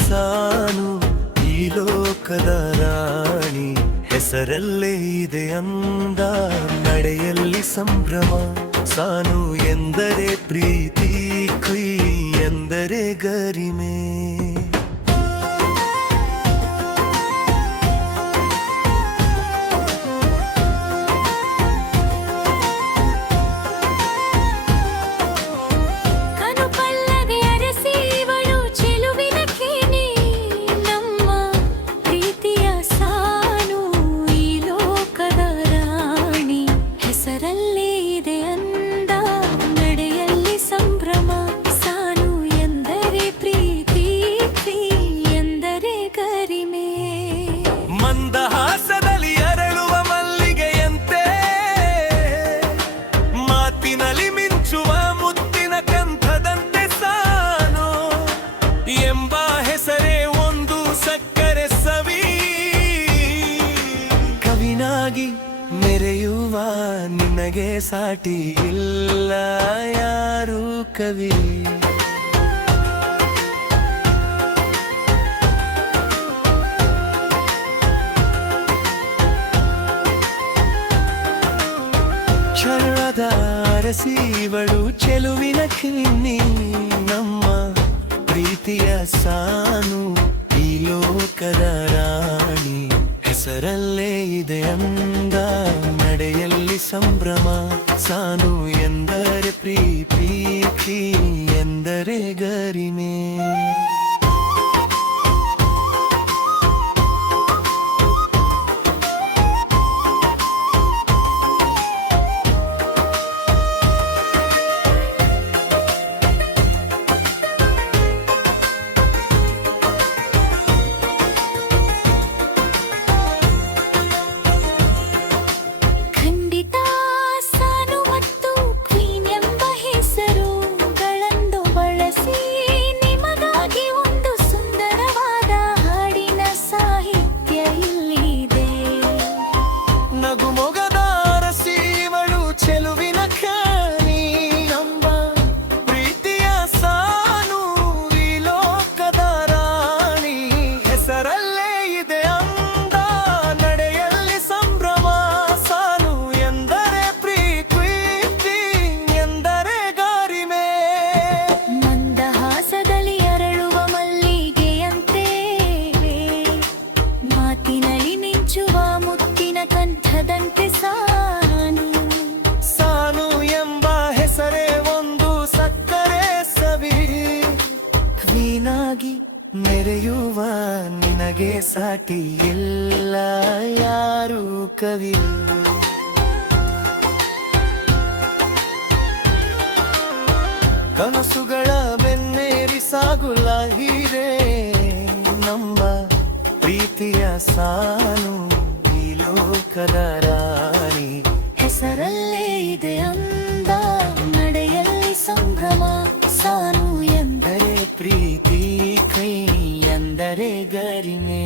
ಸಾನು ಈ ಲೋಕದ ರಾಣಿ ಹೆಸರಲ್ಲೇ ಇದೆ ಅಂದ ನಡೆಯಲ್ಲಿ ಸಂಭ್ರಮ ಸಾನು ಎಂದರೆ ಪ್ರೀತಿ ಕುಯ್ ಎಂದರೆ ಗರಿಮೆ ಮಂದಹಾಸದಲ್ಲಿ ಅರಳುವ ಮಲ್ಲಿಗೆಯಂತೆ ಮಾತಿನಲ್ಲಿ ಮಿಂಚುವ ಮುತ್ತಿನ ಕಂಠದಂತೆ ಸಾನು ಎಂಬ ಹೆಸರೇ ಒಂದು ಸಕ್ಕರೆ ಸವಿ ಕವಿನಾಗಿ ಮೆರೆಯುವ ನಿನಗೆ ಸಾಟಿ ಇಲ್ಲ ಯಾರು ಕವಿ ಚಳ್ಳದ ಅರಸಿವಳು ಚೆಲುವಿನ ಕಿನ್ನಿ ನಮ್ಮ ಪ್ರೀತಿಯ ಸಾನು ಈ ಲೋಕದ ರಾಣಿ ಹೆಸರಲ್ಲೇ ಇದೆ ಅಂದ ನಡೆಯಲ್ಲಿ ಸಂಭ್ರಮ ಸಾನು ಎಂದರೆ ಪ್ರೀತಿ ಎಂದರೆ ಗರಿಮೆ ಕಂಠದಂತೆ ಸಾನು ಸಾನು ಎಂಬ ಹೆಸರೇ ಒಂದು ಸಕ್ಕರೆ ಸವಿ ಕ್ವೀನಾಗಿ ಮೆರೆಯುವ ನಿನಗೆ ಸಾಟಿ ಇಲ್ಲ ಯಾರು ಕವಿ ಕನಸುಗಳ ಬೆನ್ನೇರಿ ಸಾಗುಲ ಹೀರೆ ನಮ್ಮ ಪ್ರೀತಿಯ ಸಾನು ಲೋಕದ ರಾಣಿ ಹೆಸರಲ್ಲೇ ಇದೆ ಅಂದ ನಡೆಯಲ್ಲಿ ಸಂಭ್ರಮ ಸಾನು ಎಂದರೆ ಪ್ರೀತಿ ಕೈ ಎಂದರೆ ಗರಿಮೆ